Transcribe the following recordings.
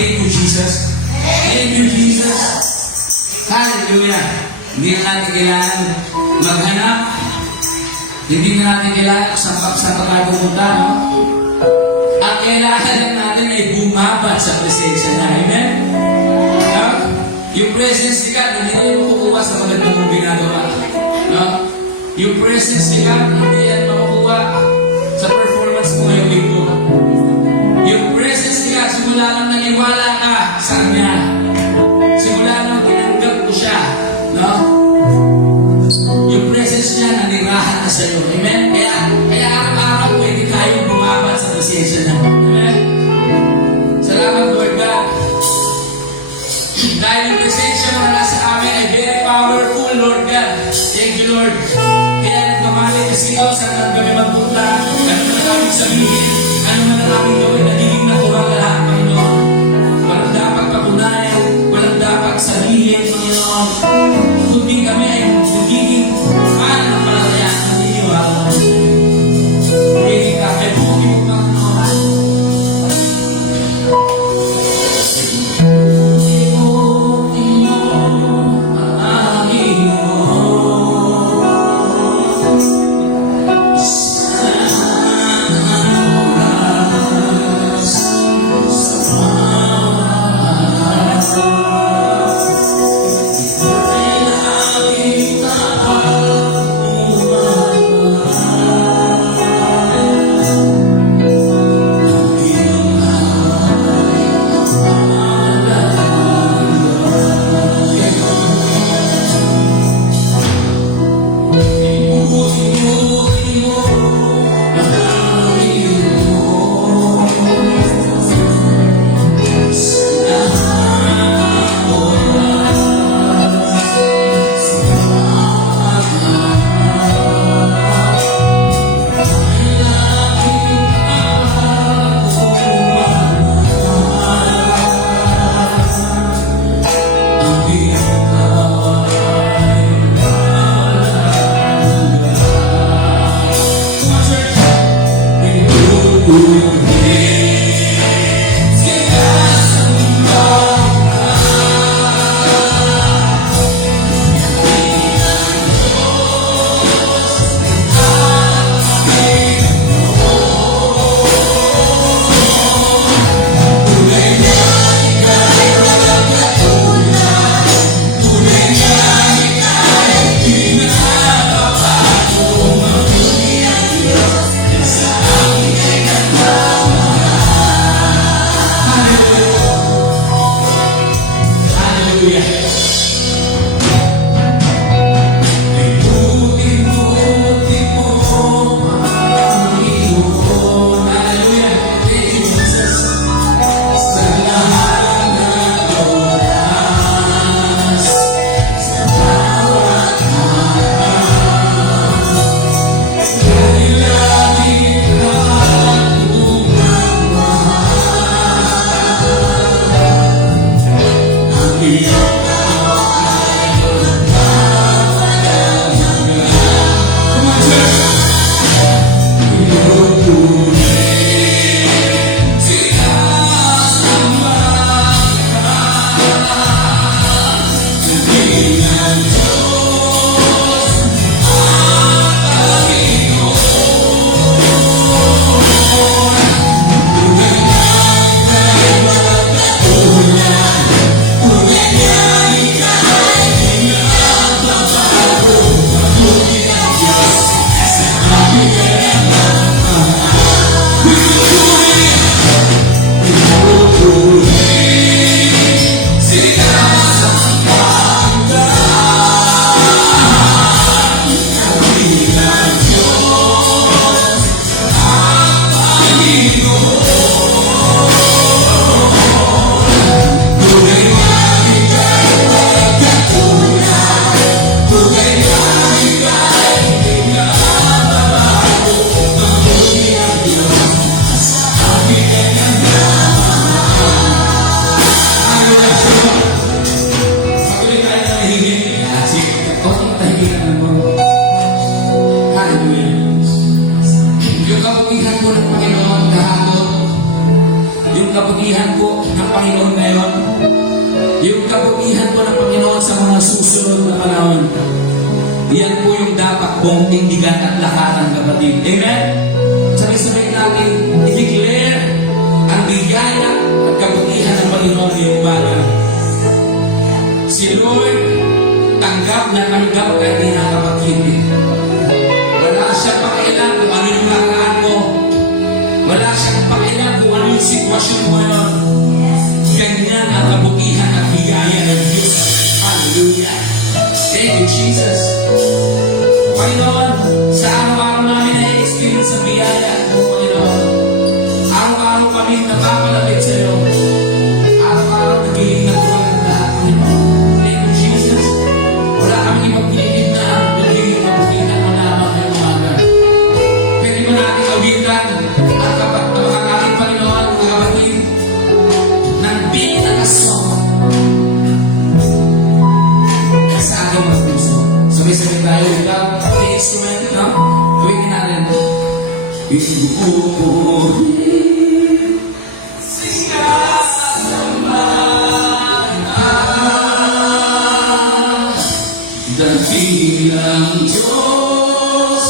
thank you, Jesus. Thank you, Jesus. Hallelujah. Hindi na natin kailangan maghanap. Hindi na natin kailangan sa tayo pumunta, no? Ang kailangan lang natin ay bumabat sa presensya niya. Amen? No? Yung presence ni God, hindi na yung makukuha sa magandang mong ginagawa. No? Yung presence ni God, hindi yan makukuha sa performance mo ngayong linggo. Yung presence ni God, simula lang naniwala ka sa Kanya. Simula lang tinanggap ko siya. No? Yung presence niya, nanirahan na sa'yo. Amen? Kaya araw-araw, pwede tayong bumabat sa presensya niya. Amen? Salamat, Lord God. Dahil yung presensya na wala sa amin ay very powerful, Lord God. Thank you, Lord. Kaya nagmamali kasi ikaw saan lang kami magpunta, ano man ang aming sabihin, ano man ang aming gawin, nagiging natural lahat, Panginoon. Walang dapat papunayan, walang dapat sabihin, Panginoon. Kundi kami ay nagiging mahal ng malalayan, naniniwala. Nagiging kakebuki mo, Panginoon. kabutihan po ng Panginoon ngayon. Yung kabutihan po ng Panginoon sa mga susunod na panahon. Yan po yung dapat pong tindigan at lakaran, kapatid. Amen? Sabay-sabay natin i-declare ang biyaya at kabutihan ng Panginoon ngayong umaga. Si Lord, tanggap na tanggap kahit di nakapag-hindi. Wala siyang pakialam kung ano yung nakaraan mo. Wala siyang pakialam kung ano yung sitwasyon mo yun. Ganyan ang kabutihan at biyaya ng Diyos. Hallelujah. Thank you, Jesus. Panginoon, sa araw-araw namin na-experience ang biyaya mo, Panginoon. Araw-araw kami napapalapit sa iyo. Araw-araw nagiging natural ang lahat, Panginoon. Thank you, Jesus. Wala kami ipagpilipid na nagiging kabutihan mo naman ngayong umaga. Pwede mo natin kawitan at kapag Panginoon, mga kapatid, ng binakasok sa ating mga puso. Sabay-sabay tayo ikaw, the instrument, no? Gawin natin. Iuulit sinasamahan dakilang Diyos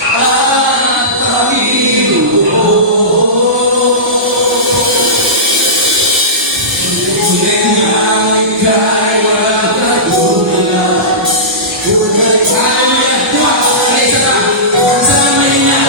at Panginoon. Tunay nga ika'y walang katulad. Hallelujah! Isa pa! Sa kamay niya!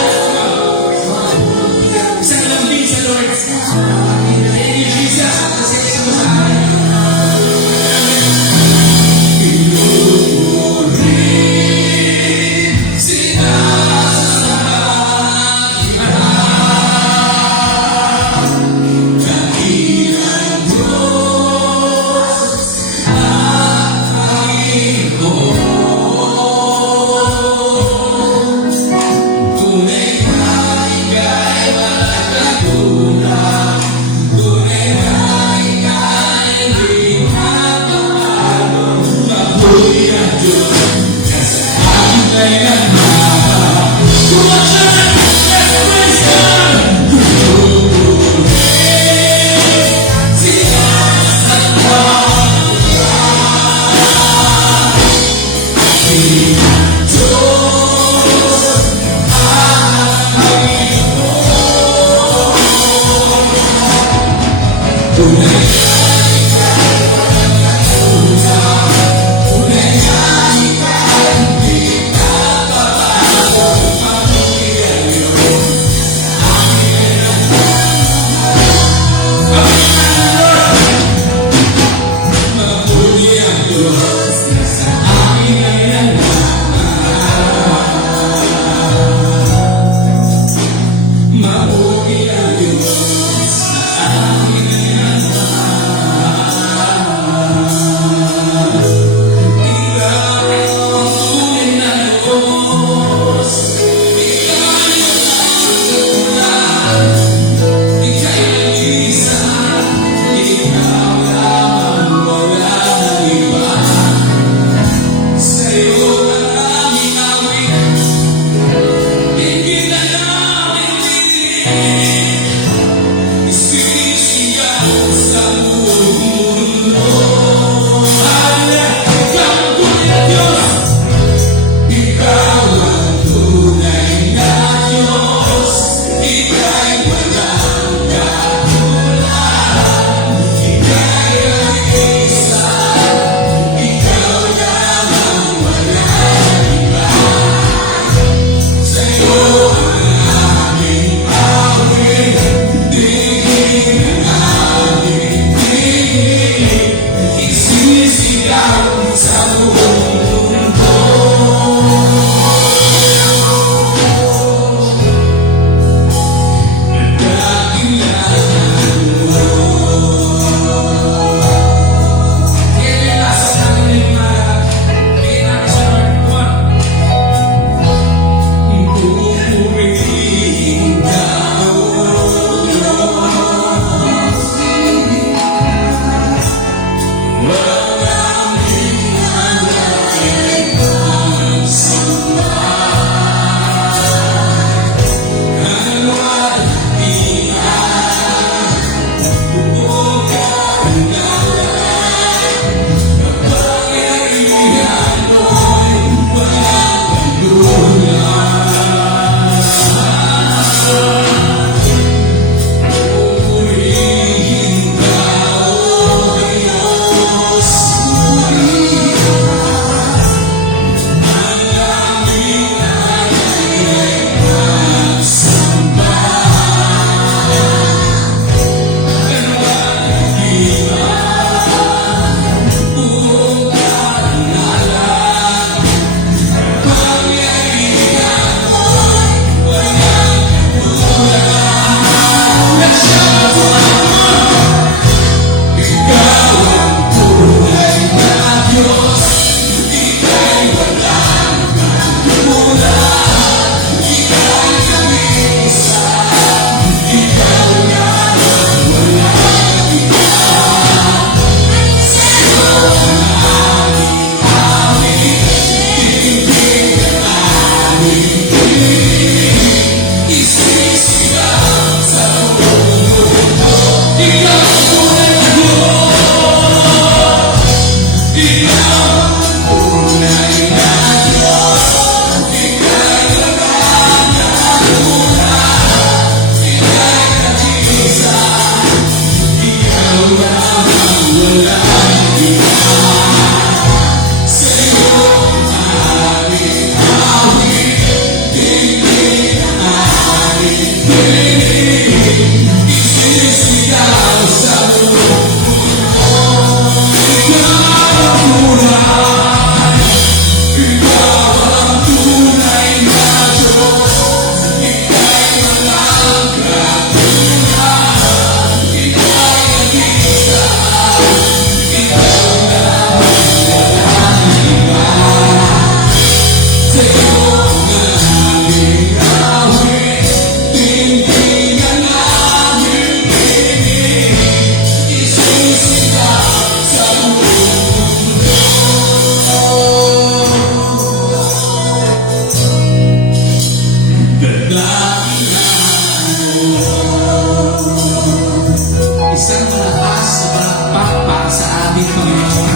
Isang malakas na palakpak para sa ating Panginoon.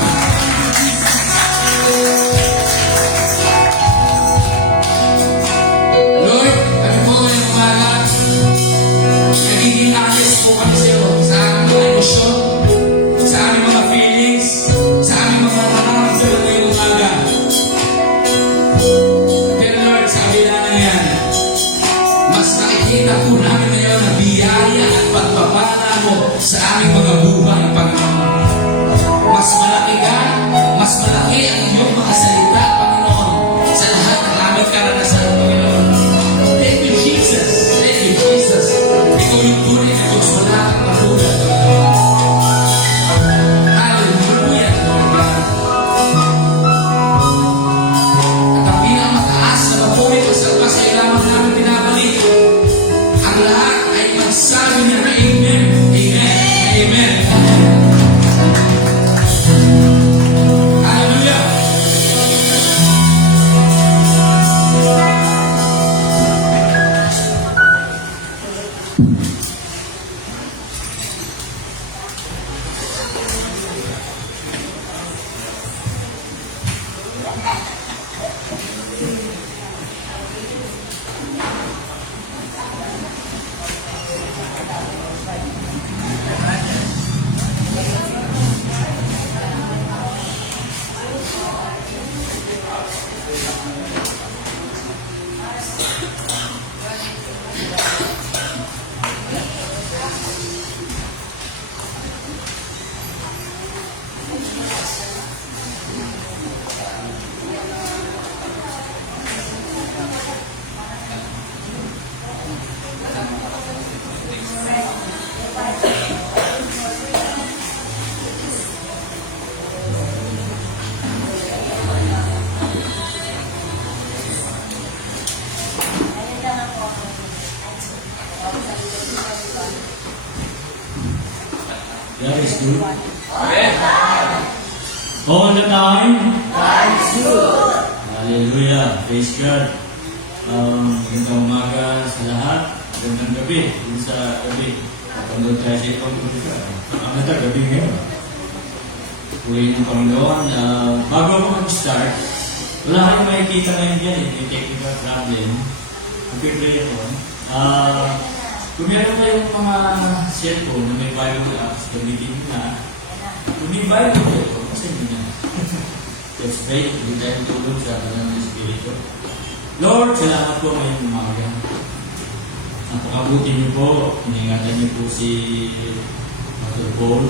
Lord, kami po ngayong umaga, nagiging honest po kami sa iyo sa aming mga emosyon, sa aming mga feelings, sa aming mga nararamdaman ngayong umaga. Pero Lord, sa kabila na yan, mas nakikita po namin ngayon na biyaya at pagpapala mo sa aming mga buhay, Panginoon. Mas malaki ka, mas malaki ang iyong mga salita, Panginoon, sa lahat ng aming karanasan, Panginoon. Thank you, Jesus. Thank you, Jesus. Ikaw yung tunay na Diyos, wala kang katulad, Panginoon. Hallelujah, Lord God. At ang pinakamataas na papuri o salpa sa ilaman namin pinabalik, ang lahat ay magsabi niya na Amen. Amen. Amen. Hallelujah. That is good. All the time. Hallelujah. Praise God. Gandang umaga sa lahat. Gandang gabi. Dun sa gabi. Pagkandod tayo sa itong gabi ngayon. Puli ng Panginoon. Bago ako mag-start, wala kayong makikita ngayon dyan. May technical problem. Mag-pray ako. Kung meron kayong mga cellphone na may Bible apps, gamitin nyo na. Kung may Bible kayo, masin nyo na. Because faith, hindi tayo tulog sa kalang ng Espiritu. Lord, salamat po ngayong umaga. Napakabuti niyo po, iningatan niyo po si Mother Paul.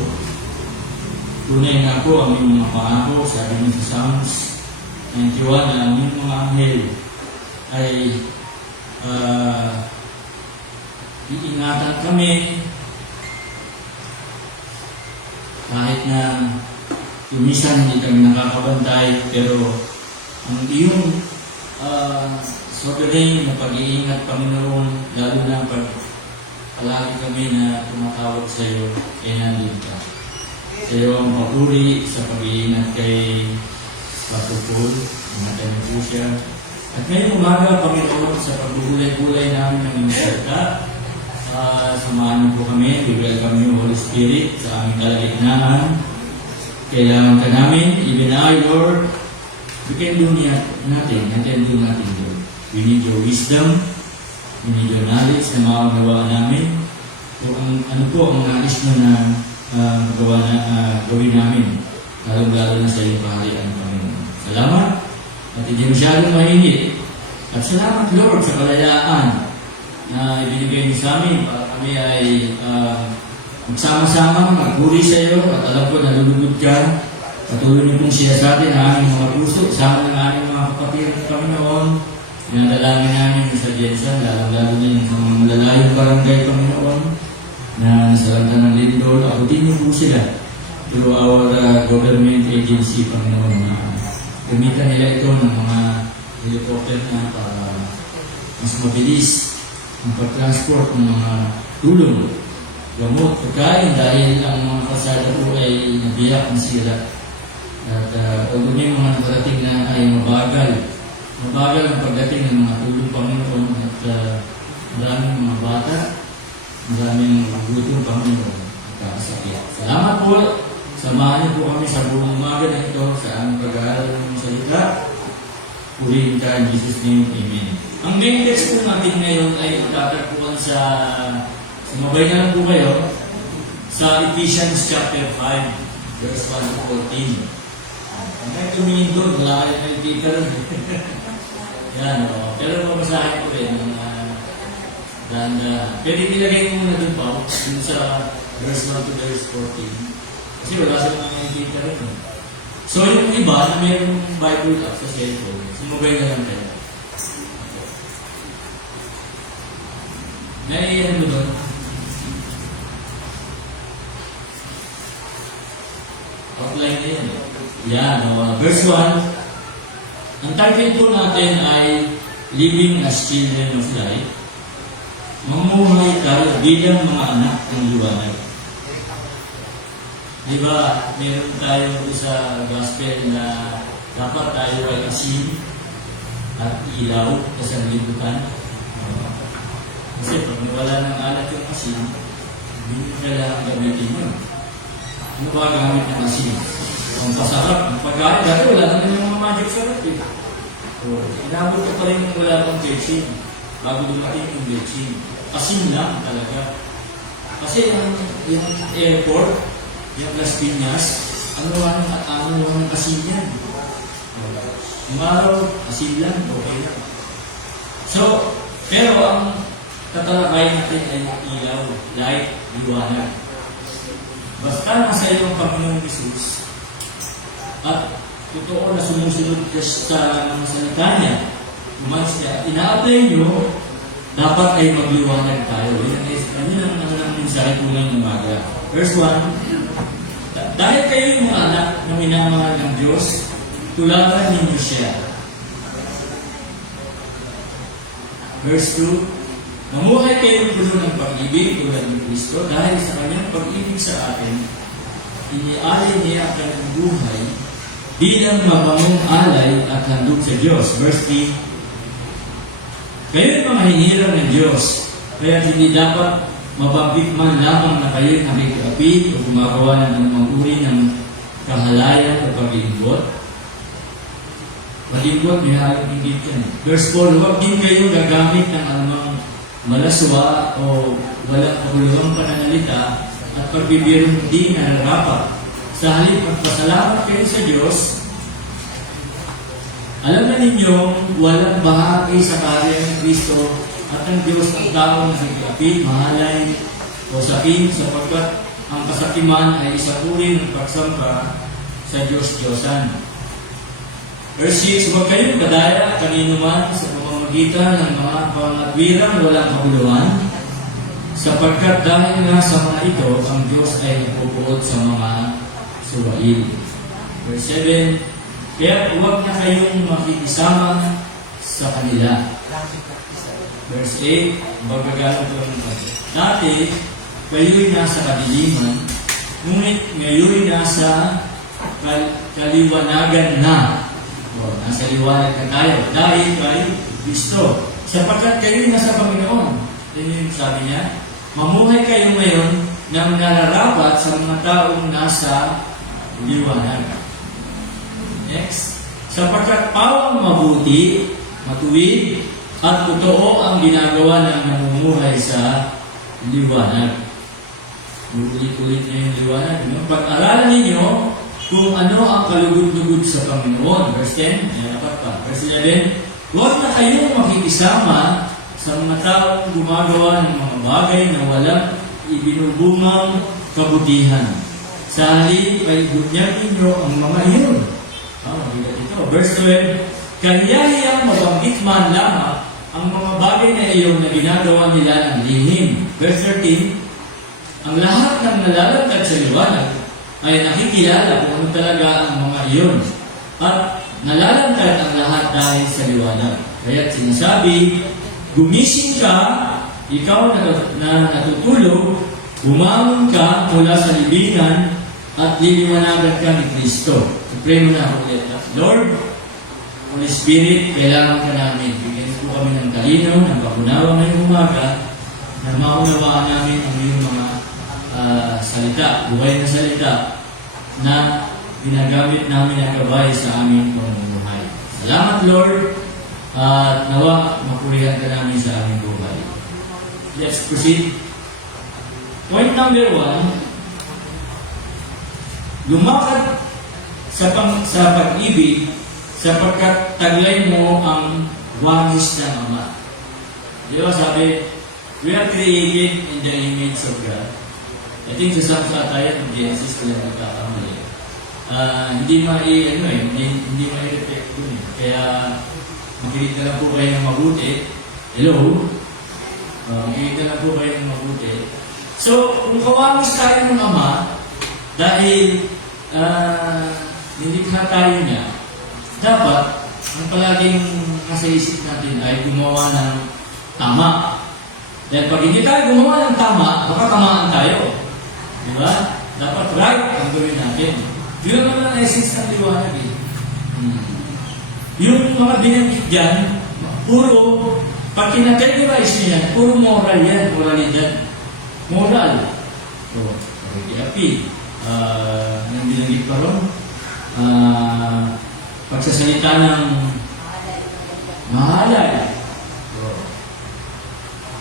Tunay nga po ang inyong mga pangako, sabi niyo sa Psalms 91 na ang inyong mga anghel ay iingatan kami kahit na minsan hindi kami nakakabantay, pero ang iyong sovereign na pag-iingat, Panginoon, lalo na pag palagi kami na tumatawag sa iyo, ay nandun ka. Sa iyo ang papuri sa pag-iingat kay Pastor Paul, ingatan niyo po siya. At ngayong umaga, Panginoon, sa pagbubulay-bulay namin ng iyong salita, samahan niyo po kami, welcome you, Holy Spirit, sa aming kalagitnaan. Kailangan ka namin, even I, Lord, we can do nothing, do nothing, Lord. We need your wisdom, we need your knowledge na makagawa namin. So, ano po ang nais mo na gawin namin, lalo-lalo na sa iyong kaharian, Panginoon. Salamat, at hindi masyadong mainit. At salamat, Lord, sa kalayaan na ibinigay niyo sa amin para kami ay magsama-sama, magpuri sa iyo, at alam ko nalulugod ka. Patuloy niyo pong siya sa atin ang aming mga puso, sama ng aming mga kapatid at Panginoon. Pinadalangin namin sa Jensen, lalong-lalo na yung sa mga malalayong barangay, Panginoon, na nasalanta ng lindol. Abutin niyo po sila through our government agency, Panginoon, na gamitan nila ito ng mga helicopter na para mas mabilis ang pag-transport ng mga tulong, gamot, pagkain, dahil ang mga kalsada po ay nabiyak na sila. At although may mga nakarating na ay mabagal ang pagdating ng mga tulong, Panginoon, at maraming mga bata, maraming gutom Panginoon at kakasakit. Salamat po. Samahan niyo po kami sa buong umaga na ito sa aming pag-aaral ng salita. Purihin ka in Jesus' name. Amen. Ang main text po natin ngayon ay tatagpuan sa sumabay na lang po kayo sa Ephesians chapter 5 verse 1 to 14. May tumingin doon, wala kayo nakikita rin. Yan, o. Pero mabasahin ko rin ng pwede nilagay ko muna doon pa dun sa verse 1 to verse 14. Kasi wala silang nakikita rin. So yung iba na mayroong Bible app sa cellphone, sumabay na lang kayo. Naiiyan mo doon? Outline na yan. Yan, verse 1. Ang target po natin ay living as children of light. Mamuhay tayo bilang mga anak ng liwanag. Diba, meron tayo sa gospel na dapat tayo ay asin at ilaw sa sanglibutan. Kasi pag nawala ng alat yung asin, hindi kailangan gamitin yun. Ano ba gamit ng asin? Ang pasarap, ang pagkain, dati wala naman yung mga magic sarap eh. So, inabot ko pa rin yung wala pang betchin bago dumating yung betchin. Asin lang talaga. Kasi yung airport, yung Las Piñas, ano ng asin yan? Umaraw, asin lang, okay lang. So, pero ang tatalakay natin ay ilaw, light, liwanag. Basta nasa iyo ang Panginoong Jesus at totoo na sumusunod ka sa mga salita niya, umalis niya, ina-apply nyo, dapat ay magliwanag tayo. Yan ang mensahe ko ng umaga. Verse 1, dahil kayo yung mga anak na minamahal ng Diyos, tularan ninyo siya. Verse 2, mamuhay kayo puno ng pag-ibig tulad ng Kristo dahil sa kanyang pag-ibig sa atin, inialay niya ang kanyang buhay bilang mabangong alay at handog sa Diyos. Verse 3, kayo'y mga hinirang ng Diyos, kaya hindi dapat mababik man lamang na kayo'y nakikapit o gumagawa ng anumang uri ng kahalayan o paglingkod. Paglingkod, may halong inggit yan. Verse 4, huwag din kayo gagamit ng anumang malaswa o walang kabuluhang pananalita at pagbibirong hindi nararapat. Sa halip magpasalamat kayo sa Diyos, alam na ninyong walang bahagi sa karya ng Kristo at ang Diyos ang taong nakikapit, mahalay o sakim sapagkat ang kasakiman ay isa uri ng pagsamba sa Diyos-Diyosan. Verse 6, huwag kayong kadaya kanino man sa pamamagitan ng mga pangagwirang walang kabuluhan, sapagkat dahil nga sa mga ito, ang Diyos ay nagpupuot sa mga suwail. Verse 7, kaya huwag na kayong makikisama sa kanila. Verse 8, magagalang ko ng dati, kayo'y nasa kadiliman, ngunit ngayon nasa kaliwanagan na. Nasa liwanag na tayo dahil kay Kristo. Sapagkat kayo nasa Panginoon. Yan yung sabi niya. Mamuhay kayo ngayon nang nararapat sa mga taong nasa liwanag. Next. Sapagkat pawang mabuti, matuwid, at totoo ang ginagawa ng namumuhay sa liwanag. Ulit-ulit na yung liwanag. Pag-aralan ninyo kung ano ang kalugod-lugod sa Panginoon. Verse 10, dapat pa. Verse 11, huwag na kayong makikisama sa mga taong gumagawa ng mga bagay na walang ibinubungang kabutihan. Sa halip ay gunyag ninyo ang mga iyon. Ito. Verse 12, kanyahiyang mabanggit man lamang ang mga bagay na iyon na ginagawa nila ng lihim. Verse 13, ang lahat ng nalalagad sa liwanag ay nakikilala kung ano talaga ang mga iyon. At nalalantad ang lahat dahil sa liwanag. Kaya't sinasabi, gumising ka, ikaw na natutulog, bumangon ka mula sa libingan at liliwanagan ka ni Kristo. Pray mo na ako ulit. Lord, Holy Spirit, kailangan ka namin. Bigyan po kami ng talino, ng pag-unawa ngayong umaga, na maunawaan namin ang iyong mga salita, buhay na salita, na ginagamit namin ang gabay sa aming pamumuhay. Salamat, Lord, at nawa mapurihan ka namin sa aming buhay. Let's proceed. Point number 1, lumakad sa pag-ibig sapagkat taglay mo ang wangis ng Ama. Di ba sabi, we are created in the image of God. I think sa tayo ng Genesis ko lang nagkakamali. Hindi ma-reflect dun eh. Kaya makinig na lang po kayo ng mabuti. Hello? Makinig na lang po kayo ng mabuti. So, kung kawangis tayo ng Ama, dahil hindi ka tayo niya, dapat ang palaging nasa isip natin ay gumawa ng tama. Dahil pag hindi tayo gumawa ng tama, baka tamaan tayo. Di ba? Dapat right ang gawin natin. Yun naman ang essence ng liwanag eh. Yung mga binanggit dyan, puro, pag kinategorize niya yan, puro moral yan, moralidad. Moral. So, pag-iapi. Anong binanggit pa ron? Pagsasalita ng mahalay.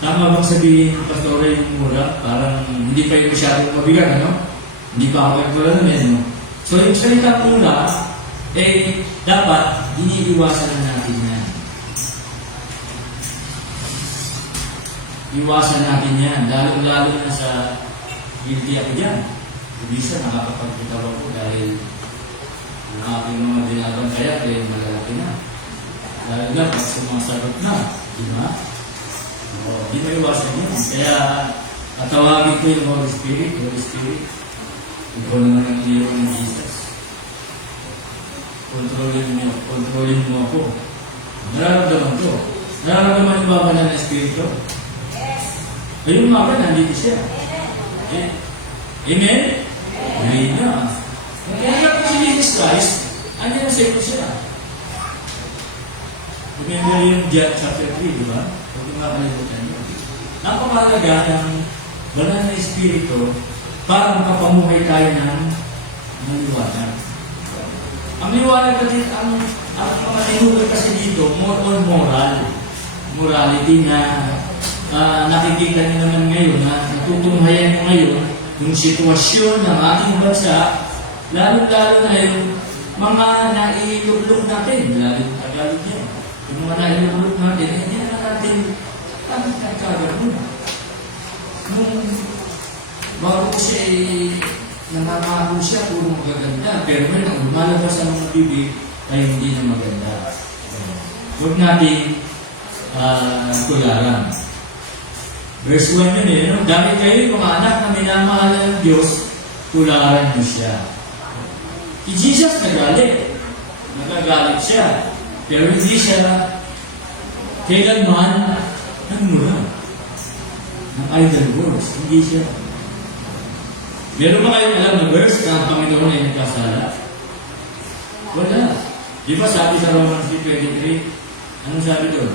Tama bang sabihin ng pastore yung mura? Parang hindi pa yung masyadong mabigat, ano? Hindi pa ako nagtulad namin, no? So yung salita mura, dapat iniiwasan na natin yan. Iwasan natin yan. Lalo na sa guilty ako dyan. Ibisa, nakakapagpitaw ako dahil ang aking mga binabantayan ay malalaki na. Lalo na pag sumasagot na. Di ba? Di mo iwasan yun. Kaya, katawagin ko yung Holy Spirit. Holy Spirit, ikaw naman ang iyong ng Jesus. Kontrolin mo ako. Nararamdaman ko. Nararamdaman yung baba ng Espiritu. Ayun mga ka, nandito siya. Amen? Amen na. Kaya kung si Jesus Christ, andyan na sa ito siya. Remember yung John chapter 3, di ba? Huwag yung makalimutan yun. Napakalaga ng banal na Espiritu para makapamuhay tayo ng liwanag. Ang liwanag kasi, ang mga tinugod kasi dito, more on moral. Morality na nakikita niyo naman ngayon, na natutunghayan mo ngayon, yung sitwasyon ng ating bansa, lalo-lalo na yung mga nailublog natin, lalo na Tagalog yan. Yung mga nailublog natin, hindi na natin nagkagano'n. Nung bago siya namamahal siya, puro magaganda. Pero may nang lumalabas ang mga bibig ay hindi na maganda. Huwag natin tularan. Verse 1 yun eh, no? Dahil kayo mga anak na minamahal ng Diyos, tularan niyo siya. Si Jesus nagagalit siya. Pero hindi siya kailanman nagmura ng idol words. Hindi siya. Meron ba kayong alam na verse na ang Panginoon ay nagkasala? Wala. Di ba sabi sa Romans 3:23, anong sabi doon?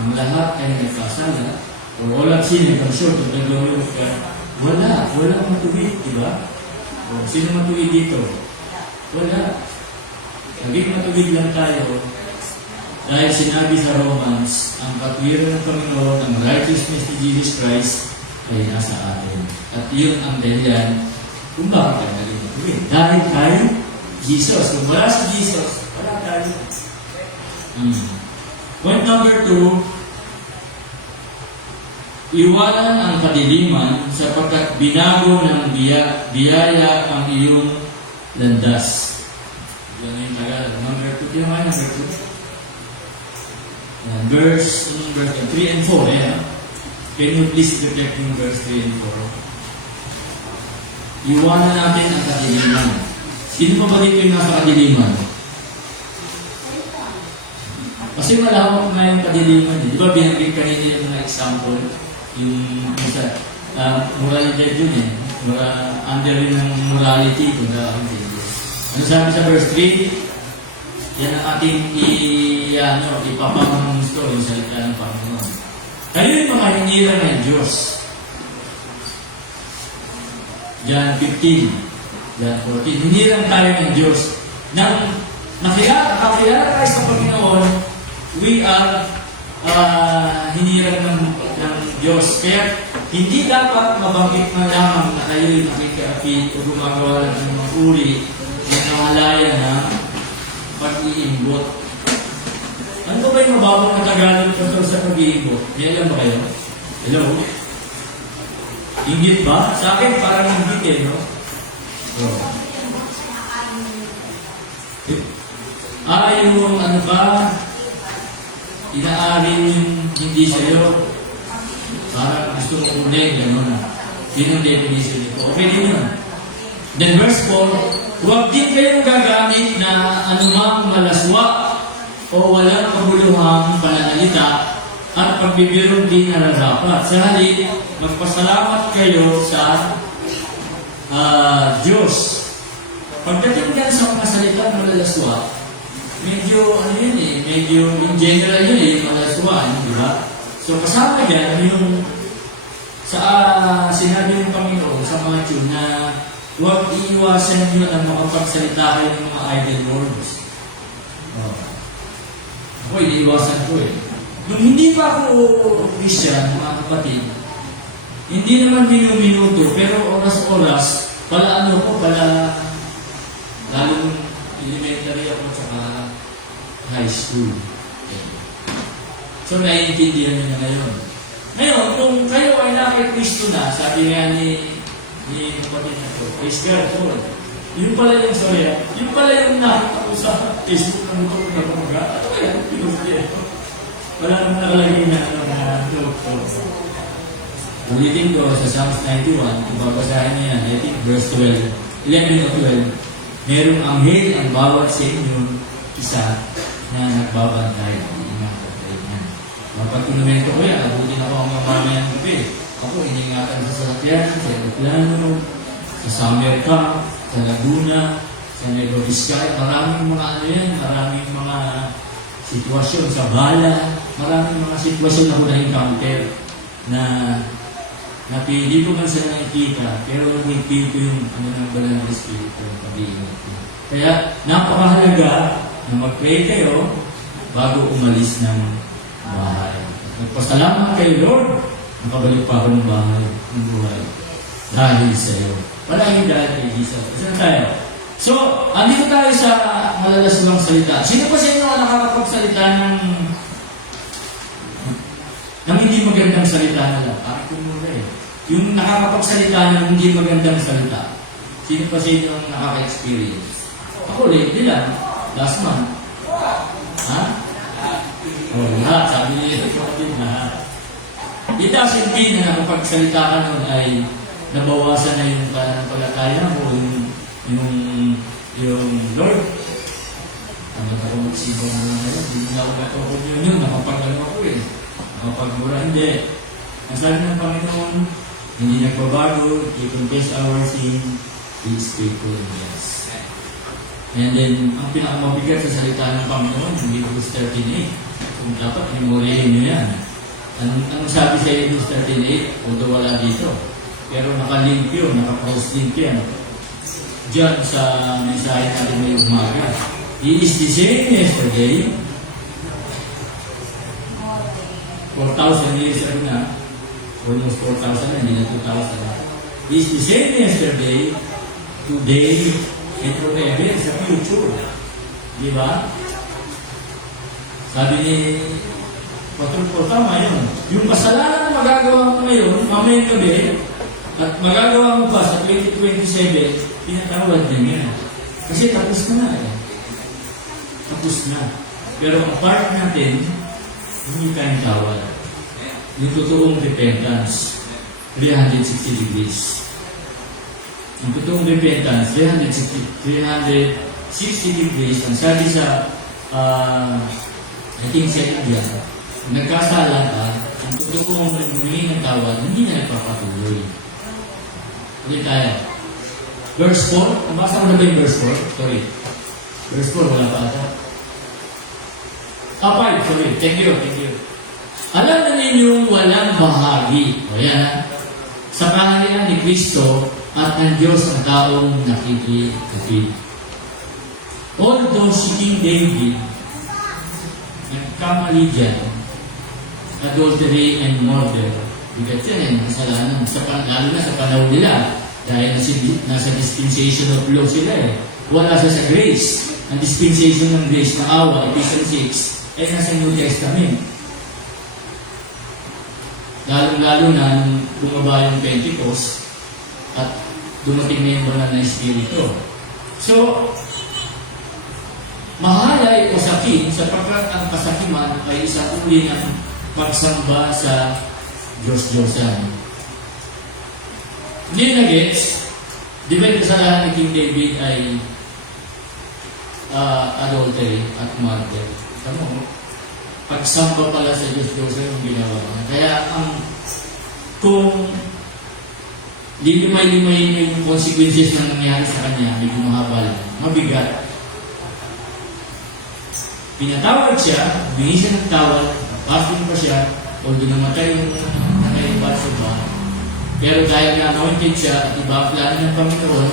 Ang lahat ay nagkasala. O all have sinned and come short of the glory of God. Wala matuwid, di ba? O sino matuwid dito? Wala. Naging matuwid lang tayo dahil sinabi sa Romans, ang katwiran ng Panginoon, ang righteousness ni Jesus Christ ay nasa atin. At yun ang dahilan kung bakit tayo naging matuwid. Dahil tayo, Jesus. Kung wala si Jesus, wala tayo. Point number 2, iwanan ang kadiliman sapagkat binago ng biyaya ang iyong landas. Yan yung Tagalog. Number 2. Kaya nga number 2. Verse 3 and 4. Ayan. Can you please reflect yung verse 3 and 4? Iwanan natin ang kadiliman. Sino pa ba dito yung nasa kadiliman? Kasi malawak na yung kadiliman. Di ba binanggit kanina yung mga example? Yung morality yun eh. Under rin ng morality kung ano sabi sa verse 3? yan ang ating ipapamamusto yung salita ng Panginoon. Kayo yung mga hinirang ng Diyos. John 15, John 14. Hinirang tayo ng Diyos. Nang nakilala tayo sa Panginoon, we are hinirang ng Diyos. Kaya hindi dapat mabanggit na lamang na kayo'y nakikiapit o gumagawa ng mga uri ng kahalaya na pag-iimbot. Ano ba yung mababang na Tagalog tungkol sa pag-iimbot? May alam ba kayo? Hello? Inggit ba? Sa akin parang inggit no? So, yung ano ba? Inaari yung hindi sa'yo. Parang gusto mo kunin, gano'n. Yun ang definition nito. Okay din yun. Then verse 4, huwag din kayong gagamit na anumang malaswa o walang kabuluhang pananalita at pagbibirong di nararapat. Sa halip, magpasalamat kayo sa Diyos. Pagdating yan sa mga salita ng malalaswa, medyo medyo in general yun yung malaswa, di ba? So kasama yan yung sa sinabi ng Panginoon sa mga Jew na huwag iiwasan nyo na makapagsalita kayo ng mga idle words. Ako, iiwasan ko Nung hindi pa ako Christian, mga kapatid, hindi naman minuto, pero oras-oras, pala lalong elementary ako tsaka high school. So, naiintindihan niyo na ngayon. Ngayon, kung kayo ay nakikristo na, sabi nga ni kapatid na ito, praise God, yun pala yung nakita ko sa Facebook ng ito na kumaga. Ito kaya, wala naman nakalagay na joke. Ulitin ko sa Psalms 91, kung babasahin niya yan, I think verse 12, 11 o 12, merong anghel ang bawat sa inyo isa na nagbabantay. Kapag inumento ko yan, abutin ako ang mamamayang gabi. Ako, iningatan sa sasakyan, sa aeroplano, sa summer camp, sa Laguna, sa Nueva Vizcaya. Maraming maraming mga sitwasyon sa bala, maraming mga sitwasyon na ko na-encounter na hindi ko man sila nakikita, pero nag-feel ko yung ng Banal na Espiritu, pag-iingat ko. Kaya, napakahalaga na mag-pray kayo bago umalis ng bahay. Nagpasalamat kayo, Lord, nakabalik pa ako ng bahay, ng buhay. Dahil sa iyo. Palagi dahil kay Jesus. Kasi tayo. So, andito tayo sa malalaswang salita. Sino pa sa inyo ang nakakapagsalita ng hindi magandang salita na lang? Parang kung muna yung nakakapagsalita ng hindi magandang salita. Sino pa sa inyo ang nakaka-experience? Ako, lately lang. Last month. Ha? Lahat, sabi niya ito kapatid na it doesn't mean na nakapagsalita ka nun ay nabawasan na yung pananampalataya mo, yung Lord. Ano ako magsibang mo na yun? Hindi na ako natukod yun, nakapag-ano ako nakapag-mura, hindi. Ang sabi ng Panginoon, hindi nagbabago, you confess our sin, He is faithful, yes. And then, ang pinakamabigat sa salita ng Panginoon, yung Hebrews 13:8. Kung dapat, memoryahin nyo yan. Anong sabi sa Hebrews 13:8? Although wala dito. Pero nakalink yun, nakapost-link yan. Diyan sa mensahe natin may umaga. He is the same yesterday. 4,000 years ago na. Almost 4,000 na, hindi na 2,000. He is the same yesterday, today, and forever sa future. Di ba? Sabi ni Pastor Paul, tama yun. Yung kasalanan na magagawa mo ngayon, mamayang gabi, at magagawa mo pa sa 2027, pinatawad niya yan. Kasi tapos na Tapos na. Pero ang part natin, hindi tayong tawad. Yung totoong repentance, 360 degrees. Ang totoong repentance, 360 degrees. Ang sabi sa I think sa India, nagkasala ka, ang totoong humingi ng tawad, hindi na nagpapatuloy. Ulit tayo. Verse 4, nabasa ko na ba yung verse 4? Sorry. Verse 4, wala pa ata. 5, sorry. Thank you. Alam na ninyong walang bahagi. O yan, sa kaharian ni Kristo at ng Diyos ang taong nakikitapid. Although si King David, nagkamali dyan, adultery and murder, bigat yan kasalanan. Lalo na sa panahon nila, dahil nasa dispensation of law sila Wala siya sa grace. Ang dispensation ng grace na awa, Ephesians 6, ay nasa New Testament. Lalo na nung bumaba yung Pentecost at dumating na yung banal na Espiritu. So, mahalay o sakin sapagkat ang kasakiman ay isang uri ng pagsamba sa Diyos-Diyosan. Hindi na gets, di ba yung kasalanan ni King David ay adultery at murder? Tama, pagsamba pala sa Diyos-Diyosan yung ginawa niya. Kaya kung limay-limay yung consequences na nangyari sa kanya, medyo mahaba lang, mabigat. Pinatawad siya, humingi siya ng tawad, fasting pa siya, although namatay yung Bathsheba. Pero dahil na-anointed siya at iba ang plano ng Panginoon,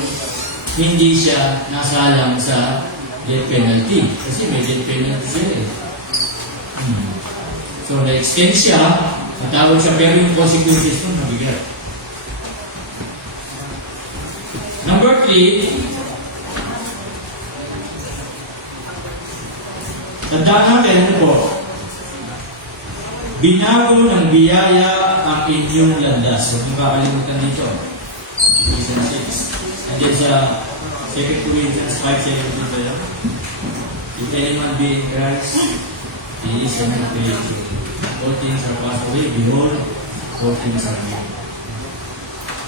hindi siya nasalang sa death penalty. Kasi may death penalty sila So, na-extend siya, natawad siya, pero yung consequences nun, mabigat. Number 3, tandaan natin, ano po? Binago ng biyaya ang inyong landas. Huwag nyo kakalimutan dito. Ephesians 6. And then sa 2 Corinthians 5:17 ba yun? If anyone be in Christ, he is a new creature. All things are passed away. Behold, all things are new.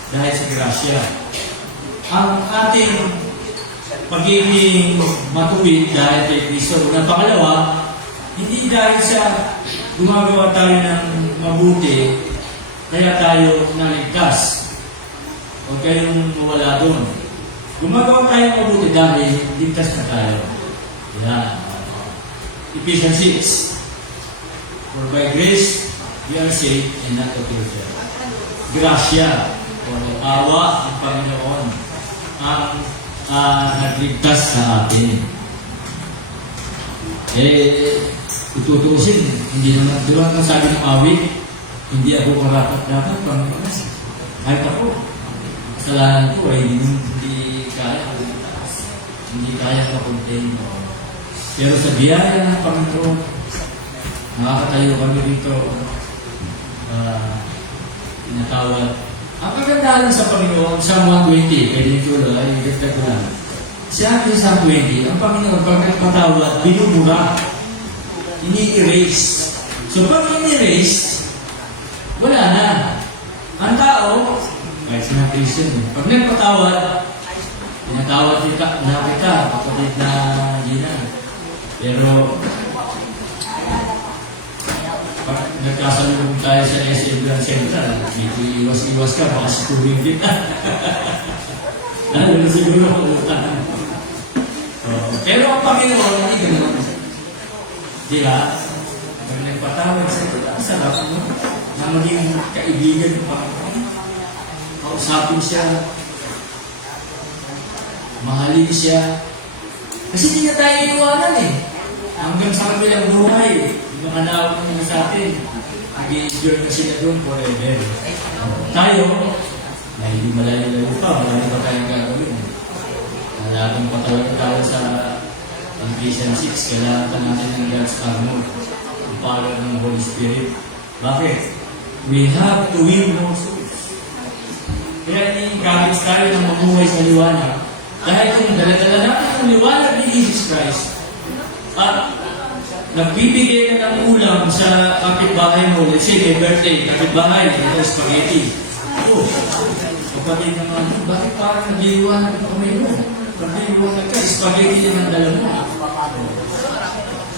Dahil sa grasya, ang ating pagiging matuwid dahil kay Kristo. Unang pangalawa, hindi dahil sa gumagawa tayo ng mabuti, kaya tayo naligtas. Huwag kayong mawala doon. Gumagawa tayo ng mabuti dahil ligtas na tayo. Yan. Ephesians 6. For by grace, we are saved and not of yourself. Grasya, o awa ng Panginoon, ang nagligtas sa atin. Tututusin, hindi naman, di ba ang sabi ng awit, hindi ako karapat-dapat, Panginoon. Kahit ako, kasalanan ko ay hindi kaya maligtas. Hindi kaya makontain mo. Pero sa biyaya ng Panginoon, nakakatayo kami rito, tinatawad. Ang kagandahan sa Panginoon, Psalm 120, pwede yung tulo, ay gagdag ko lang. Siya sa Psalm 20, ang Panginoon, pag nagpatawad, binubura. Ini-erase. So, pag ini-erase, wala na. Ang tao, kahit sina Christian, pag nagpatawad, tinatawad kita, kapatid na Gina. Pero, pag nagkasalubong tayo sa SM Grand Central, dito iwas-iwas ka, baka situring kita. Ano siguro, pero ang Panginoon, hindi ganun. Diba? Pag nagpatawad sa ito, ang sarap mo na maging kaibigan ng Panginoon. Kausapin siya, mahalin siya. Kasi hindi na tayo iiwanan hanggang sa kabilang buhay. Yung mga naawag nila sa atin, nag-i-endure na sila doon forever. Tayo, na hindi malayo-layo pa, marami pa tayong gagawin. Laging patawag tayo sa Ephesians 6, kailangan pa natin ng God's armor, ang power ng Holy Spirit. Bakit? We have to win more souls. Kaya i-encourage tayo na mabuhay sa liwanag. Dahil kung dala-dala natin ang liwanag ni Jesus Christ, at nagbibigay ka ng ulam sa kapitbahay mo, let's say may birthday, kapitbahay, ito spaghetti. Kapatid naman, bakit parang nagliwanag ang kamay mo? Pag nagliwanag ka, spaghetti naman dala mo.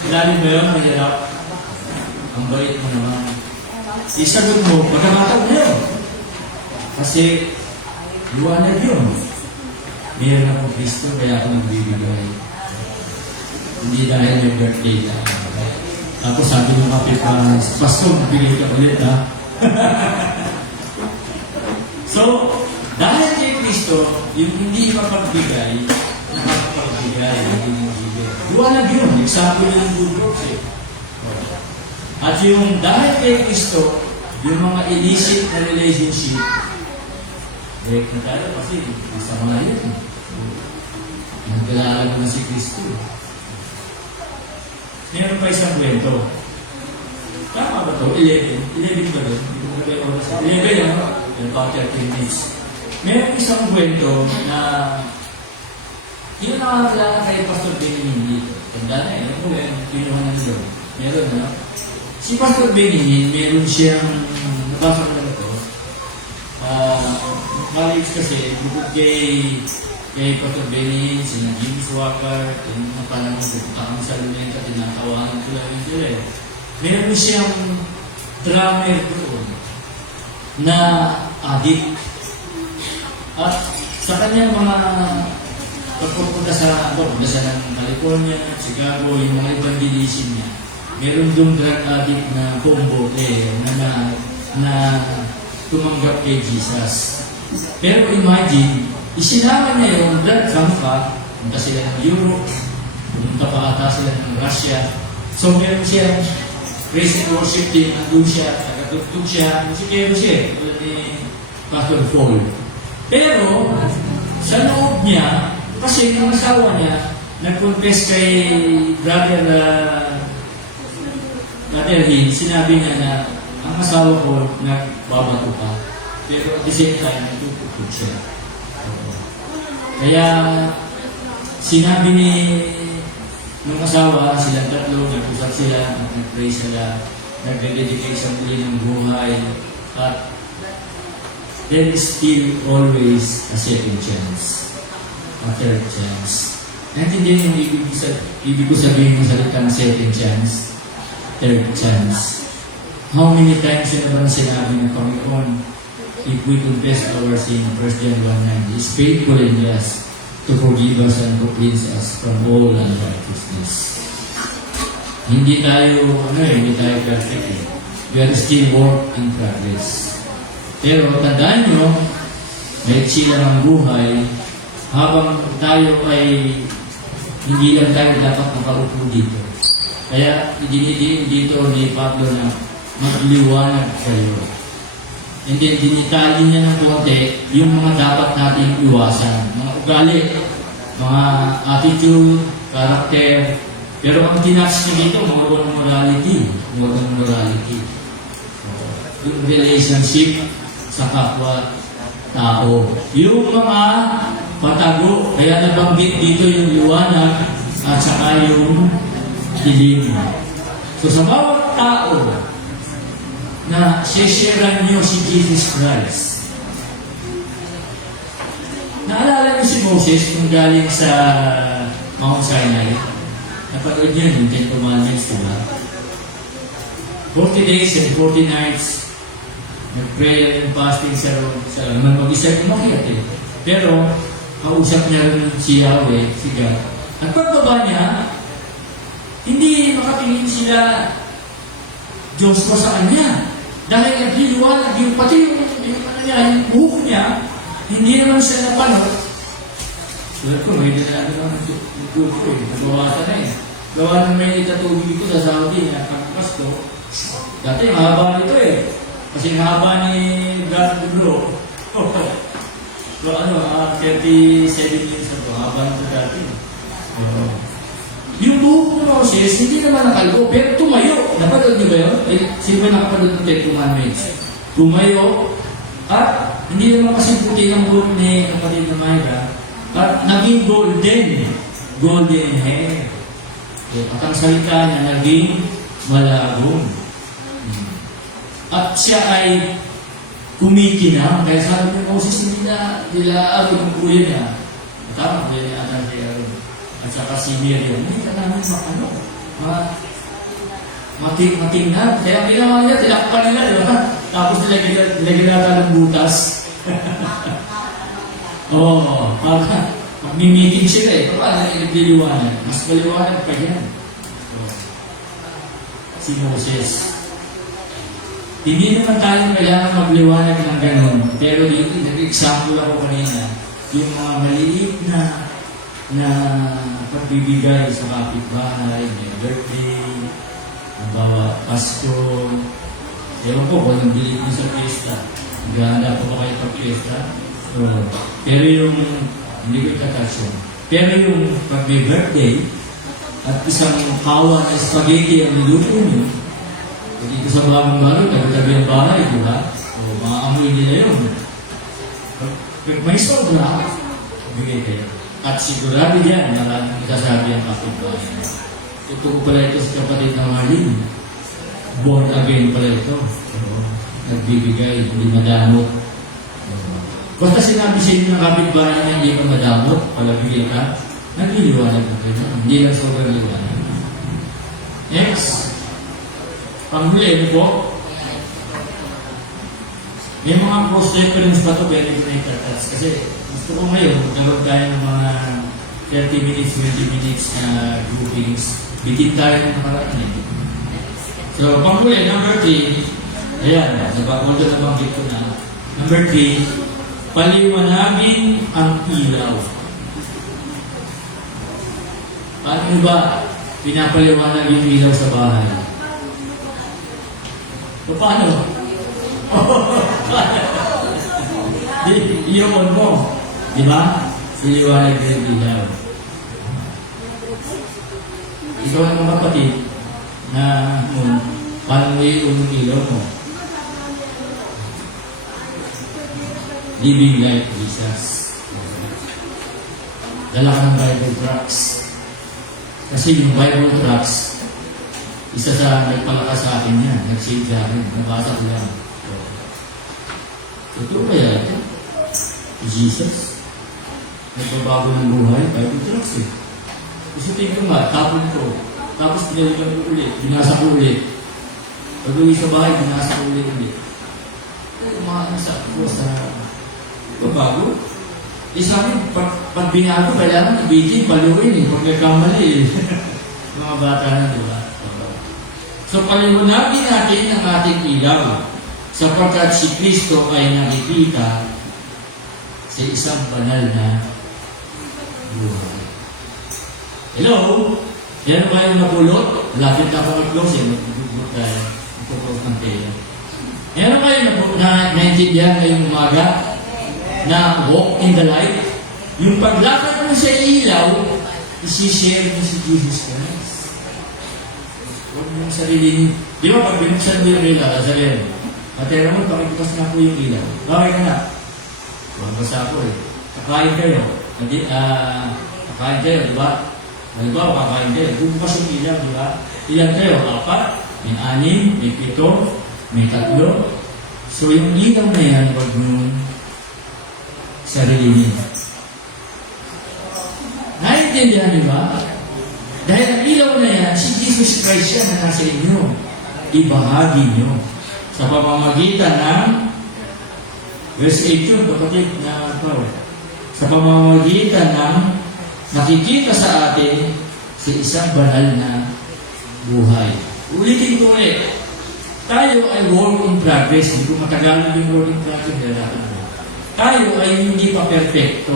Ilalim mo yun, mahirap. Ang bait mo naman. Isagot mo, pagkamatag na yun. Kasi, liwanag yun. Meron ako Kristo, kaya ako nagbibigay. Hindi dahil may birthday lang. Tapos sabi ng kapitbahay, Pastor, bigay ka ulit ha. So, dahil kay Kristo, yung hindi mapagbigay, nakapagbigay, hindi magbigay. Duwalag yun, example ng good works eh. At yung dahil kay Kristo, yung mga illicit na relationship, break na tayo kasi masama yun. Nagkalala mo na si Kristo. Meron pa isang kwento. Tama ba ito? 11. 11 ba rin? Hindi ko na kayo oras. 11 yan. About 13 minutes. Meron isang kwento na yun nakakilala kay Pastor Benjamin dito. Tanda na eh. Ano ba yun? Kinuha na nilo. Meron na. Si Pastor Benjamin, meron siyang nabasa ko na ito. College kasi, bukod kay Pastor Benjamin, sina James Walker, yung mga panahon pupunta kami sa Lumenta, tinatawanan ko lang yun sila eh. Meron siyang drummer doon na addict. At sa kanyang mga pagpupunta sa ng California, Chicago, yung mga evangelism niya, meron doon drug addict na combo na tumanggap kay Jesus. Pero imagine, isinama niya yung drug camp, punta sila ng Europe, pumunta pa ata sila ng Russia. So meron siyang praise and worship team, nandun siya, tagatugtog siya, musikero siya, tulad ni Pastor Paul. Pero, sa loob niya, kasi yung asawa niya, nag-confess kay Brother Hill, sinabi niya na ang asawa ko nagbabato pa. Pero at the same time, nagtutugtog siya. Kaya, sinabi ni nung asawa, silang tatlo, nag-usap sila, nag-pray sila, nag-dedicate sa muli ng buhay, at there is still always a second chance, a third chance. Naintindihan yung ibig ko sabihin ng salitang second chance, third chance. How many times na ba sinabi ng Panginoon, if we confess our sin, 1 John 1:9, is faithful and just to forgive us and to cleanse us from all unrighteousness. Hindi tayo perfect eh. We are still work in progress. Pero tandaan nyo, may sila ng buhay, habang tayo ay hindi lang tayo dapat makaupo dito. Kaya idinidiin dito ni Pablo na magliwanag kayo. And then, dinitali niya ng konti yung mga dapat nating iwasan. Mga ugali, mga attitude, character. Pero ang tinatch niya dito, moral morality. Moral morality. Yung relationship sa kapwa-tao. Yung mga patago, kaya nabanggit dito yung liwanag at saka yung dilim. So sa bawat tao, na share nyo si Jesus Christ. Naalala niyo si Moses kung galing sa Mount Sinai? Napanood niyo yung 10 Commandments, diba? 40 days and 40 nights nag-prayer and fasting sa naman mag-isa umakyat eh. Pero, kausap niya rin si Yahweh, si God. At pagbaba niya, hindi makatingin sila Diyos ko sa kanya. Dahil nagliliwanag yung pati yung buhok niya, hindi naman siya napanood. Tulad ko, may dinalaga naman yung buhok ko eh. Nagawasan na eh. Gawa ng may itatubig ko sa Saudi, nakakakas ko. Dati, mahaba nito eh. Kasi mahaba ni God Bro. So 37 years na ito, mahaba nito dati. Yung buhok ng Moses, hindi naman nakalbo, pero tumayo. Napanood niyo ba yun? Sino ba nakapanood ng 10 Commandments? Tumayo, at hindi naman kasi puti ang buhok ni kapatid na Myra, at naging golden. Golden hair. So, at ang salita niya, naging malabong. At siya ay kumikinang. Kaya sabi ni Moses, hindi nila ang kuya niya. Tama, hindi niya alam kay Aaron. At saka si Miriam, hindi ka namin matingnan. Kaya ginawa niya, tinakpan nila, di ba? Tapos nilagyan ng butas. Oo, para mag-meeting sila eh. Paano nagliliwanag? Mas maliwanag pa yan. si Moses. Hindi naman tayo kailangan magliwanag ng ganun. Pero dito, nag-example ako kanina, yung mga maliit na pagbibigay sa kapitbahay, may birthday, halimbawa, Pasko, ewan ko, walang bilib mo sa fiesta. Ganda po ba kayo pag-fiesta? So, pero yung, hindi ko itatouch yun. Pero yung pag may birthday, at isang kawa na spaghetti ang niluto nyo, dito sa bagong bago, tabi-tabi ang bahay, di ba? O, mga amoy nila yun. Pag may sobra, bigay kayo. At sigurado yan, maraming itasabi ang kapitbahay. Ito pala ito sa kapatid ng Marlene. Born again pala ito. Nagbibigay, hindi madamot. Basta sinabi sa inyo ng kapitbahay na hindi ka madamot, palabigay ka, nagliliwanag na kayo. Hindi lang sobrang liwanag. Next. Panghuli, ano po? May mga cross-reference pa ito, pwede ko na itatas. Kasi gusto ko ngayon, magkaroon tayo ng mga 30 minutes, 20 minutes na groupings. Bitin tayo ng nakaraan eh. So, panghuli, number 3, ayan, although nabanggit ko na. Number 3, paliwanagin ang ilaw. Paano ba pinapaliwanag yung ilaw sa bahay? So, paano? Iyon mo. Di ba? Siliwanag ng ilaw. Ikaw ang mga kapatid na paano mo yung ilaw mo? Living like Jesus. Dala ka ng Bible tracts. Kasi yung Bible tracts, isa sa nagpalakas sa akin yan, nag-save sa akin, nabasa ko lang. Ito kaya ito? Jesus? Nagbabago ng buhay, Bible tracts eh. Kasi tingnan nga, tapon ko. Tapos pinalikan ko ulit, binasa ko ulit. Pag-uwi sa bahay, binasa ko ulit. Umaano sa ako sa babago. Sa akin, pag binago, kailangan ibitin, paluin eh, pag nagkamali eh. Mga bata na, di ba? So, paliwanagin natin ang ating ilaw sapagkat si Kristo ay nakikita sa isang banal na buhay. Hello? Yan ba yung napulot? Lapit na ako mag-close eh. Mag-close tayo. Mag-close ng tayo. Meron kayo na naintindihan ngayong umaga na walk in the light? Yung paglakad mo sa ilaw, isi-share mo si Jesus Christ. Huwag mo yung sarili niyo. Di ba pag binuksan mo yung ilaw, sabihin mo, Ate Ramon, pakibukas na po yung ilaw. Bakit ka na? Basta ako eh. Kakain kayo. Kakain kayo, di ba? Halimbawa, kakain kayo. Bubukas yung ilaw, di ba? Ilan kayo? 4, may 6, may 7, may 3. So yung ilaw na yan, huwag mo sarili niyo. Naintindihan, di ba? Dahil ang ilaw na yan, si Jesus Christ yan na nasa inyo. Ibahagi nyo. Sa pamamagitan ng verse 8 yun, kapatid na ito. Sa pamamagitan ng nakikita sa atin sa isang banal na buhay. Ulitin ko ulit. Tayo ay work in progress. Hindi ko matagalan yung work in progress. Tayo ay hindi pa perfecto.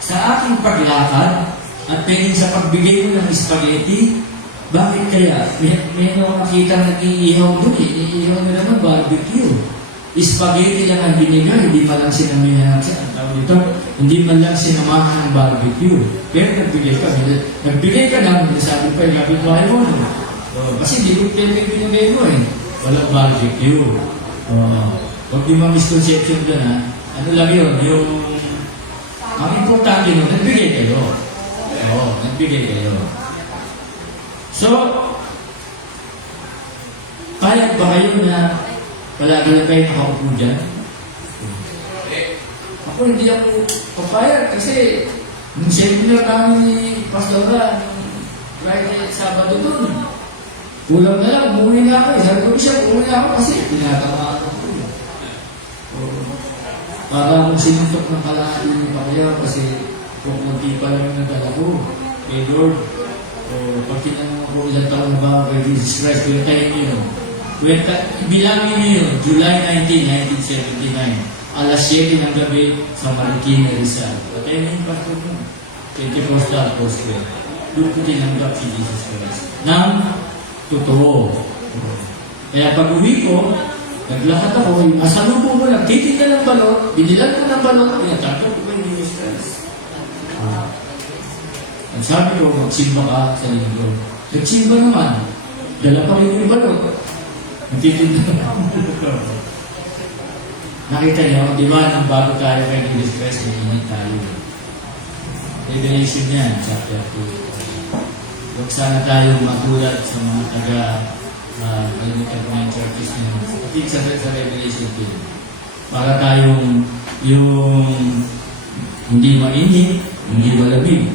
Sa ating paglakad, at pwedeng sa pagbigay mo ng spaghetti, bakit kaya? May nakakita nag-iihaw doon eh. Iihaw na naman barbecue. Spaghetti lang ang binigay, hindi man lang sinamahan hindi man lang sinamahan ng barbecue. Pero nagbigay ka. Nagbigay ka lang, sabi pa yung kapitbahay mo. Kasi hindi ko pinagay mo eh. Walang barbecue. Huwag di ma-misconception doon ha. Ano lang yun? Ang importante nun, nagbigay kayo. Nagbigay kayo. So, payag ba kayo na palagi lang kayo nakaupo dyan? Ako hindi ako papayag kasi nung seminar namin ni Pastora Friday, Sabado doon, kulang na lang, umuwi na ako. Sabi ko siya, umuwi na ako kasi tinatamaan ako. Para kung sinuntok ng kalahin pa kayo kasi kung kunti pa lang yung nadala ko kay Lord. O pag tinanong ako ilang taon na ba ako kay Jesus Christ, kwentahin niyo yun. Bilangin niyo yun, July 19, 1979, alas 7 ng gabi sa Marikina, Rizal. Patayin na yung pastor mo. Pentecostal Gospel. Doon ko tinanggap si Jesus Christ. Nang totoo. Kaya pag uwi ko, naglakad ako, masalubong ko lang, titignan ng balot, binilan ko ng balot, inatanggap ko kay Jesus Christ. Ang sabi ko, magsimba ka sa linggo. Nagsimba naman, dala pa rin yung balot. Nagtitinda na ako. Nakita niyo, di ba, nang bago tayo kay Jesus Christ, nainit tayo. Revelation yan, chapter 2. Huwag sana tayo matulad sa mga kalimutan ko ng churches na yun. Sa Revelation 2. Para tayong yung hindi mainit, hindi malamig.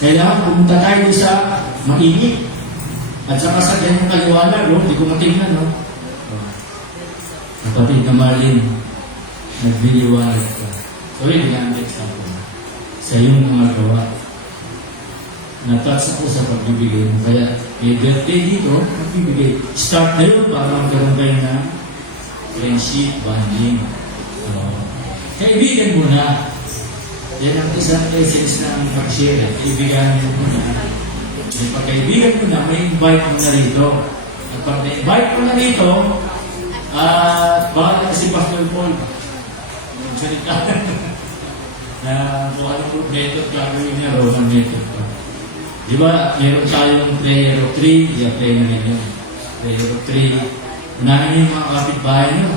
Kailangan pumunta tayo sa mainit. At saka sa ganyang kaliwanag, no? Hindi ko matingnan, no? Kapatid na Marlene, nagbiliwanag ka. Sorry, nag-antex ako. Sa iyong mga gawa. Natouch ako sa pagbibigay mo. Kaya, may birthday dito, pagbibigay. Start na yun para magkaroon kayo na friendship, bonding. Kaibigan mo na. Yan ang isang essence ng pag-share. Kaibigan mo na. May pagkaibigan mo na, may invite mo na rito. At pag na-invite mo na rito, bakit na si Pastor Paul? Magsalita na kung anong method gagawin niya, Roman method pa. Di ba, meron tayong prayer of 3, i-apply na rin yun. Prayer of 3, unahin niyo yung mga kapitbahay niyo,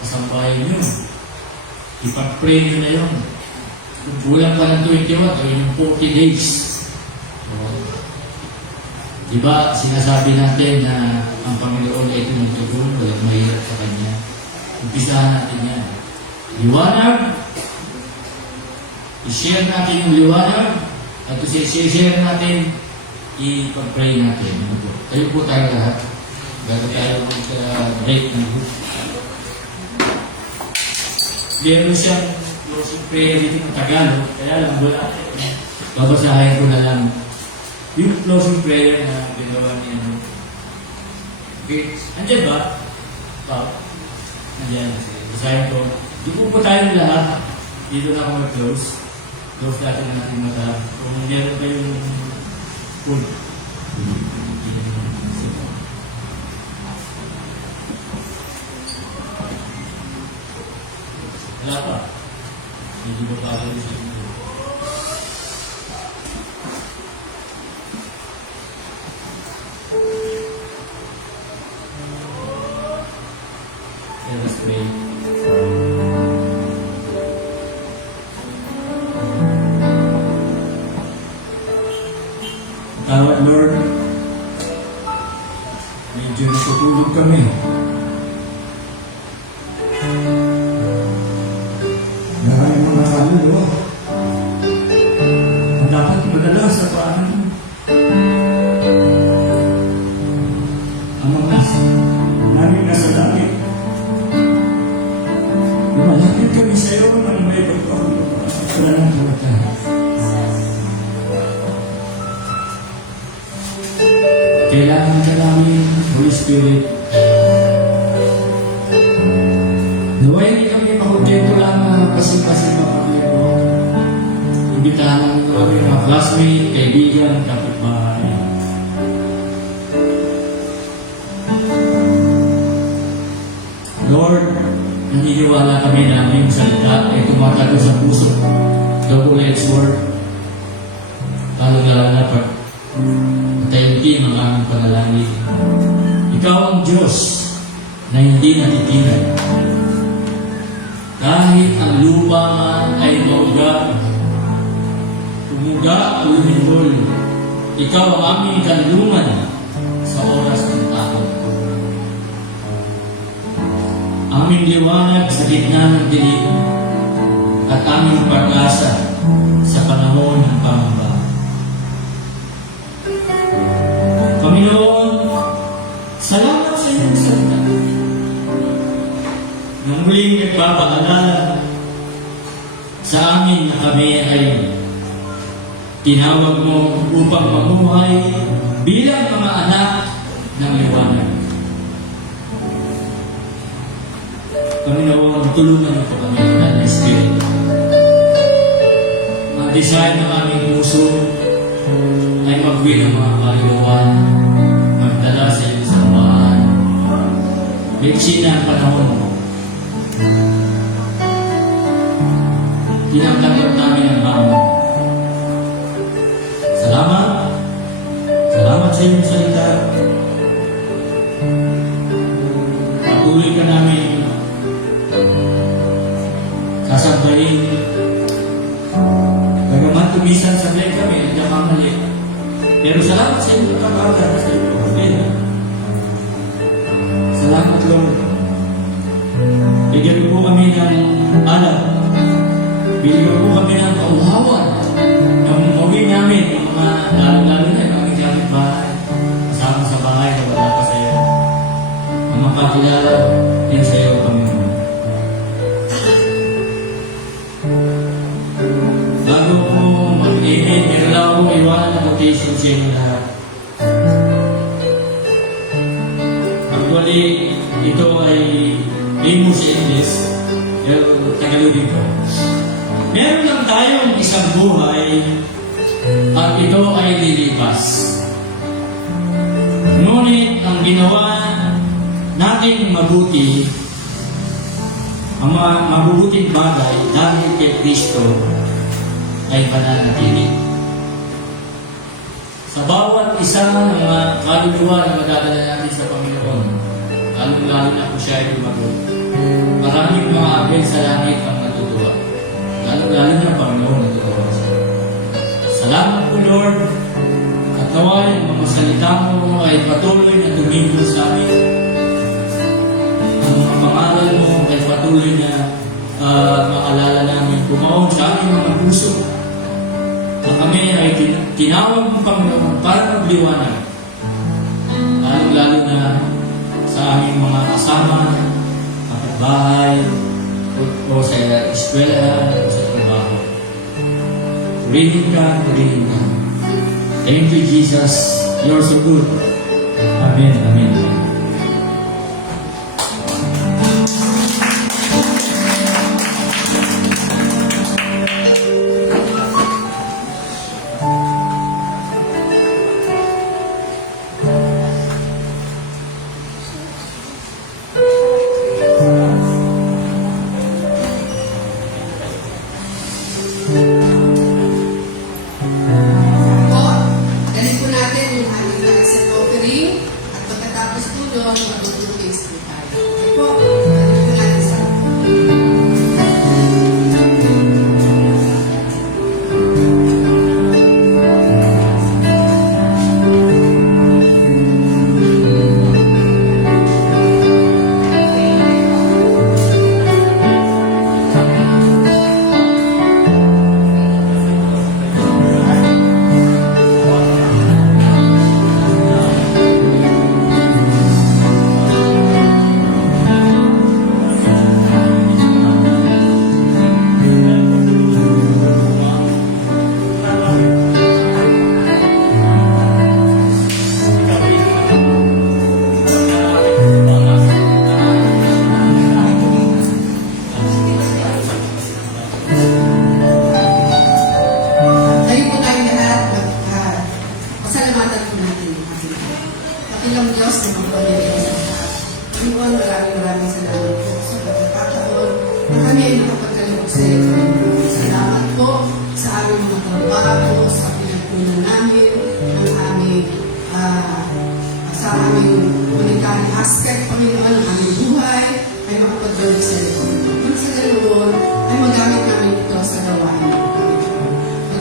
kasambahay niyo. Ipag-pray niyo na yun. Kung kulang pa ng 21, gawin yung 40 days. Di ba, sinasabi natin na ang Panginoon ay tumutulong, walang mahirap sa Kanya. Umpisahan natin yan. Liwanag, i-share natin yung liwanag, at i-share natin, i-pag-pray natin. Kayo po tayo lahat. Bago tayo mag-break ng group. Meron siyang closing prayer dito ng Tagalog, kaya lang wala. Babasahin ko na lang yung closing prayer na ginawa niya. Okay. Andiyan ba? Andiyan. Basahin ko. Dito po tayong lahat. Dito na ako mag-close. Close natin ang ating mata. Kung meron kayong food. Wala pa. Hindi ba pa ako sa inyo? Let us pray. Tawad, Lord. Medyo natutulog kami. Maraming mga kaluluwa. Ang dapat madala sa paanan. Ang mga namin nasa langit. Lumalapit kami sa iyo ng may pagpakulo. Wala ng tuwatan. Kailangan ka namin, Holy Spirit. Naway hindi kami makontento lang na kasi-kasi mapakito. Imbitahan namin kami mga classmate, kaibigan, kapitbahay. Lord, naniniwala kami na ang salita ay tumatago sa puso. Double-edged sword. Lalo-lalo na pag matayunti ang aming panalangin. Ikaw ang Diyos na hindi natitinag. Kahit ang lupa man ay mauga, tumuga o lumindol, ikaw ang aming kanlungan sa oras ng takot. Aming liwanag sa gitna ng dilim at aming pag-asa sa panahon ng pangamba. Panginoon, salamat sa iyong salita. Nang muling nagpapaalala sa amin na kami ay tinawag mo upang mamuhay bilang mga anak ng liwanag. Panginoon, tulungan niyo po kami ng Espiritu. Ang design ng aming puso ay magwi ng mga kaluluwan, magdala sa iyong sambahan. Beksi na ang panahon mo. Tinatanggap namin ang hamon. Salamat. Salamat sa iyong salita. Patuloy ka namin sasabayin. Bagaman tumisan sa blame kami, hindi ka mali. Pero salamat sa iyong pagkakaroon sa iyong pagkakaroon. Salamat, Lord. Bigyan mo po kami ng alam. Bigyan mo po kami ng kauhawan ng mawin namin, yung mga lalo-lalo na yung aming gamit bahay. Kasama sa bahay na wala pa sa iyo. Ang makakilala din sa iyo, Panginoon. Bago po mag-init, meron lang akong iwanan na quotation sa inyo lahat. Actually, ito ay English English, pero Tagalogin ko. Meron lang tayong isang buhay at ito ay lilipas. Ngunit ang ginawa nating mabuti, ang mga mabubuting bagay dahil kay Kristo ay pananatili. Sa bawat isa ng mga kaluluwa na madadala natin sa Panginoon, lalo-lalo na kung siya ay lumagot, maraming mga abel sa langit ang natutuwa. Lalo-lalo na ang Panginoon natutuwa siya. Salamat po, Lord, at naway ang mga salita mo ay patuloy na tumingin sa amin. Ang mga pangaral mo ay patuloy na maalala namin kumaon sa aming mga puso. At kami ay tinawag mo, Panginoon, para magliwanag. Lalo-lalo na sa aming mga kasama, kapitbahay, o sa eskwela, o sa trabaho. Purihin ka, purihin ka. Thank you, Jesus. You're so good. Amen, amen, amen.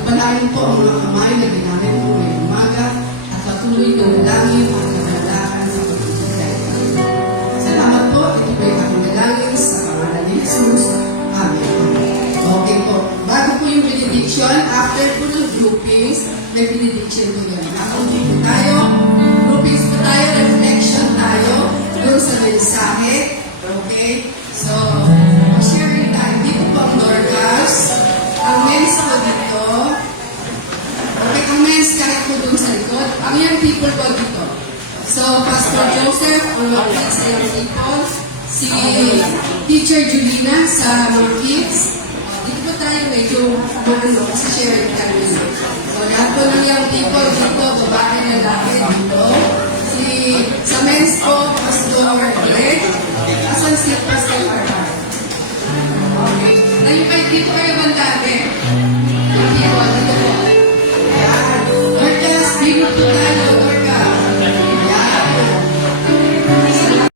Pagpalain po ang mga kamay na ginamit po ngayong umaga at patuloy na dalangin ang kagandahan sa pagbibigay. Salamat po. Ito po yung aming dalangin sa pangalan ni Jesus. Amen. Okay po. Bago po yung benediction, after po ng groupings, may benediction po yan. Nakaunti po tayo. Groupings po tayo. Reflection tayo doon sa mensahe. Okay? So, sharing time. Dito po ang Dorcas. Ang mensa ko dito. Pastor Joseph, ang mga kids sa young people. Si Teacher Julina sa mga kids. Dito po tayo medyo maano kasi sharing kami. So lahat po ng young people dito, babae, lalaki dito. Sa men's po, Pastor Greg. Asan si Pastor Arthur? Okay. Dito kayo banda.